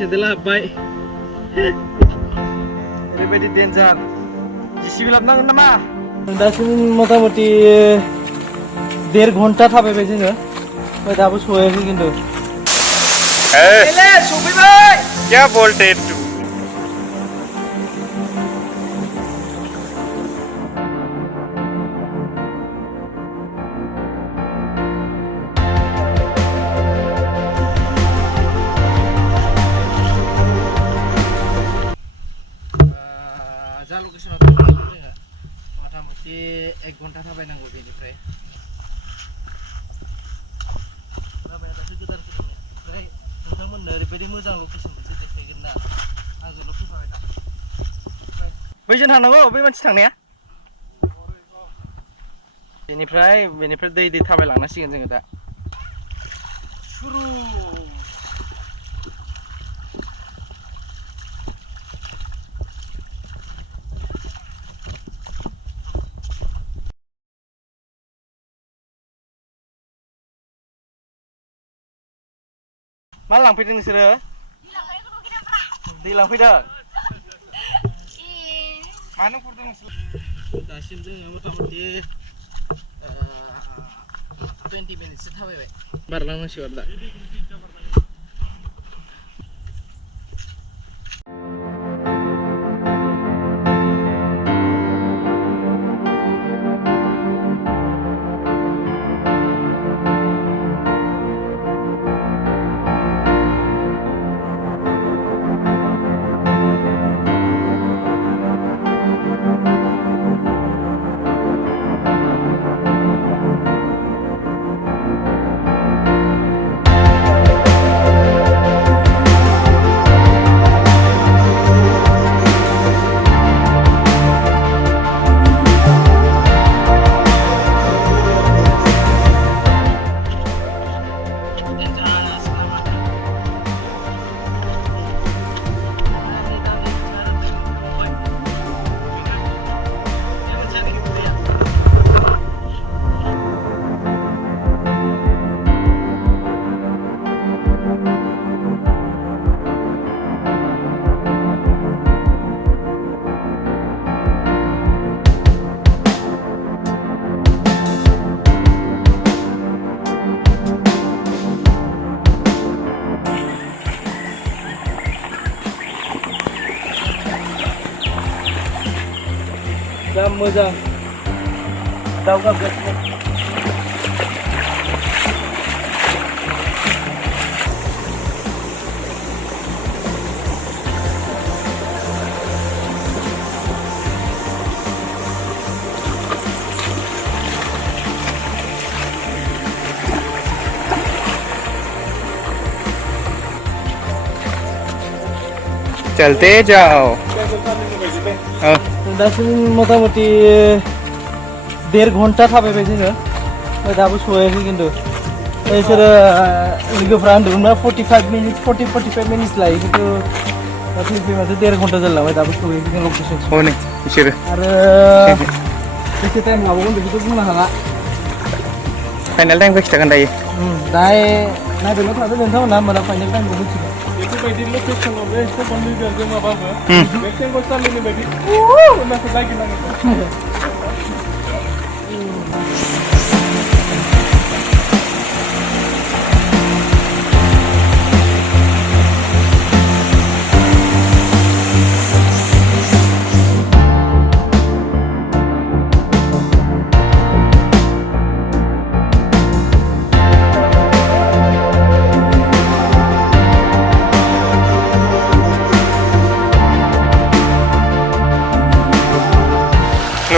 सेदेला हाबबाय ओरैबायदि डेन्जार जिसिबि लाबोनांगोन नामा दासिम मथा मथि 1.5 घन्टा थाबायबाय जोङो ओमफ्राय दाबो सहैयाखै खिन्थु सफैबाय क्या बोलते तू जा लकेसनाव थांनांगौ जोङो मथा मथि 1 घन्टा थाबायनांगौ बेनिफ्राय लामायासो गोदान फैदोंमोन ओमफ्राय नोंथांमोननो ओरैबायदि मोजां लकेसन मोनसे देखायगोन ना आंजोंल' फैफाबाय दा बैजों थांनांगौ बै मानसि थांनाया बेनिफ्राय दै थाबायलांनांसिगोन जोङो दा शुरु मा लांफैदों नोंसोरो दै लांफैदों मानो खुरदों नोंसोर दासिम जोङो मथा मथि 20 मिनिटसो थाबायबाय बारलांनांसिगोन दा जा मोजां दावगागासिनो चलते जाओ दासिम मथा मथि 1.5 घन्टा थाबायबाय जोङो ओमफ्राय दाबो सहैयाखै खिन्थु बिसोरो लोगोफ्रा होनदोंमोन 45 मिनिट्स लायो खिन्थु दा फैबाय माथो 1.5 घन्टा जालांबाय दाबो सहैयाखै जों लकेसन हनै बिसोरो आरो बेसे टाइम लाबावगोन बेखौथ' बुंनो हाला फाइनाल टाइमखौ खिथागोन दायो दायो नायबायल' थादो नोंथांमोनहा होमबाना फाइनाल टाइमखौ मिथिगोन बेफोरबायदि लकेसनावनो एसे बनलुजों जों माबाबो बे सेंगल चार्लिनि बायदि होननासो नागिरनांगोन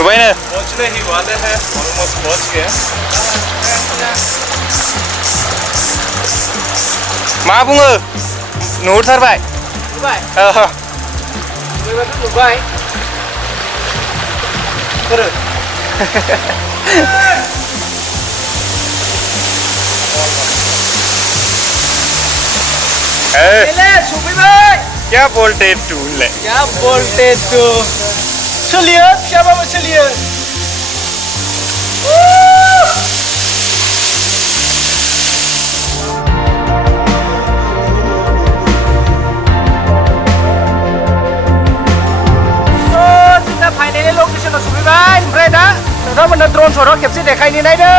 पहुंचने ही वाले हैं ऑलमोस्ट पहुंच गए मा बुङो नुहुरथारबाय नुबाय नुबाय सोरो सफैबाय क्या बोलते तू चलिए क्या बाबा चलिए स्क्रिनशटआव खेबसे देखायनो नायदो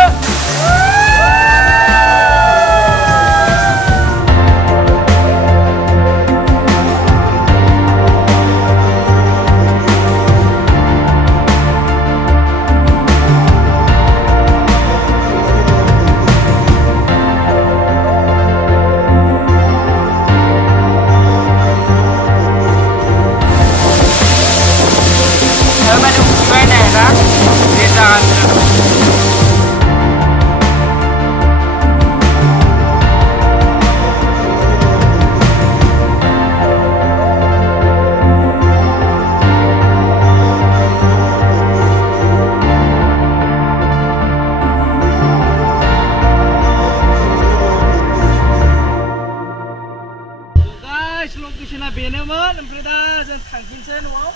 लकेशना बेनोमोन ओमफ्राय दा जों थांफिनसै न'आव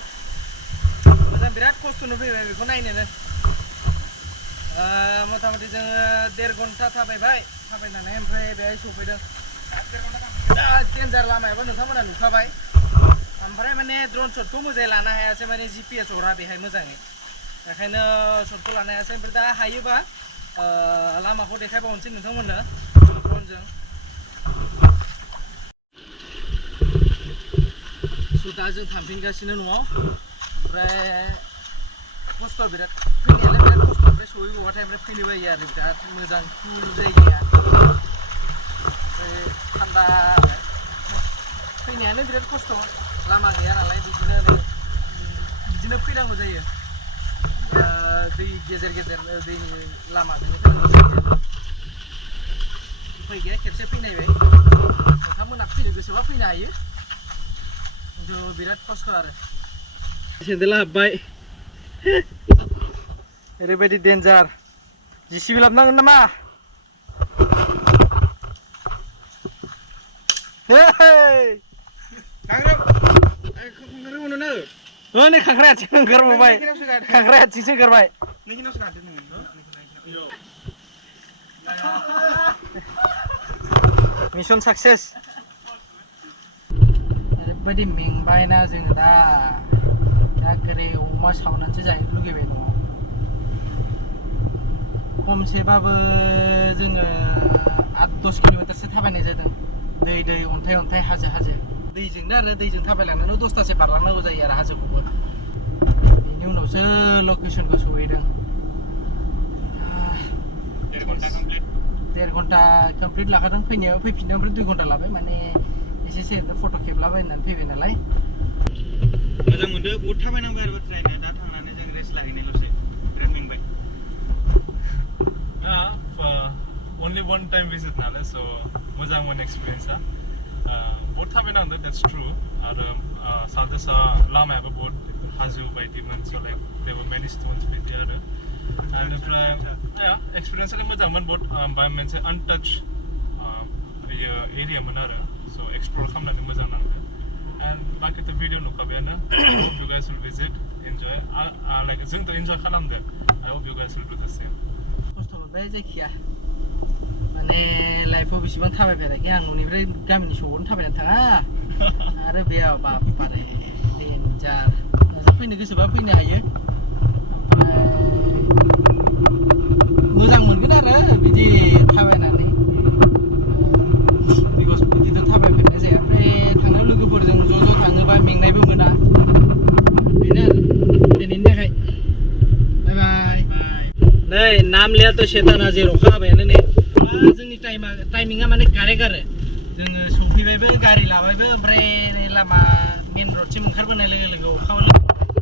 मोजां बिराद खस्थ'नो फैबाय बेखौ नायनोनो मथा मथि जोङो 1.5 घन्टा थाबायबाय थाबायनानै ओमफ्राय बेहाय सफैदों डेन्जार लामायाबो नोंथांमोना नुखाबाय ओमफ्राय माने ड्रन शटखौ मोजाङै लानो हायासै माने GPS हरा बेहाय मोजाङै बेखायनो शटखौ लानो हायासै ओमफ्राय दा हायोबा लामाखौ देखायबावनोसै नोंथांमोननो ड्रनजों दा जों थांफिनगासिनो न'आव ओमफ्राय खस्थ' बिराद फैनायालाय बिराद खस्थ' ओमफ्राय सहैबावबाथाय ओमफ्राय फैनो बायो आरो बिराद मोजां कुल जायगाया ओमफ्राय थान्दा फैनायानो बिराद खस्थ' लामा गैया नालाय बिदिनो फैनांगौ जायो दै गेजेर गेजेर दैनि लामाजोंनो फैनांगौ जायो उफाय गैया खेबसे फैनायबाय नोंथांमोना फैनो गोसोबा फैनो हायो बिराद खस्थ' आरो सेन्देला हाब्बाय ओरैबायदि डेन्जार जिसिबि लाबोनांगोन नामा नै खांख्राइ आथिं ओंखारबावबाय खांख्राइ आथिंसो ओंखारबाय मिशन साक्सेस ओरैबायदि मेंबायना जोङो दा गोरै अमा सावनानैसो जानो लुगैबाय न'आव खमसेबाबो जोङो 8-10 किल'मिटारसो थाबायनाय जादों दै अन्थाइ हाजो दैजोंनो आरो दैजों थाबायलांनानै 10तासो बारलांनांगौ जायो आरो हाजोखौबो बेनि उनावसो लकेसनखौ सहैदों 1.5 घन्टा कमप्लिट लाखादों फैनायाव फैफिननायाव ओमफ्राय 2 घन्टा लाबाय माने एसेसो फट' खेबलाबायनानै फैबाय नालाय मोजां मोनदों बहुद थाबायनांबाय आरो बाथ्रायनो दा थांनानै जों रेस्ट लाहैनायल'सै बिराद मेंबाय only one time visit नालाय so मोजां मोन एक्सपिरियेन्सआ बहुत थाबायनांदों that's true आरो सानसे लामायाबो बहुत हाजो बायदिमोन so like there were many stones बिदि आरो बेनिफ्राय एक्सपिरियेन्सआलाय मोजांमोन बहुत ओमफ्राय मोनसे untouched एरियामोन आरो so explore खालामनानै मोजां नांदों and बाखिथ' भिडिअ नुखाबायानो I hope you guys will visit enjoy like जोंथ' enjoy खालामदों I hope you guys will do the same खस्थ' मोनबाय जायखिया माने लाइफआव बेसेबां थाबायफेराखै आं न'निफ्राय गामिनि सौखौनो थाबायनानै थाङा आरो बेयाव बारे डेन्जार फैनो गोसोबा फैनो हायो ओमफ्राय मोजां मोनगोन आरो बिदि थाबायनानै बिकज बिदिथ' थाबायफेरनाय जाया ओमफ्राय थांनायाव लोगोफोरजों ज' थाङोबा मेंनायबो मोना बेनो आरो दिनैनि थाखाय बाय नै नाम लिया तो शेताना जेरावखा हाबायानो नै जोंनि टाइमिंआ माने कारेक्ट आरो जोङो सफैबायबो गारि लाबायबो ओमफ्राय लामा मेन रडसिम ओंखारबोनाय लोगो लोगो अखा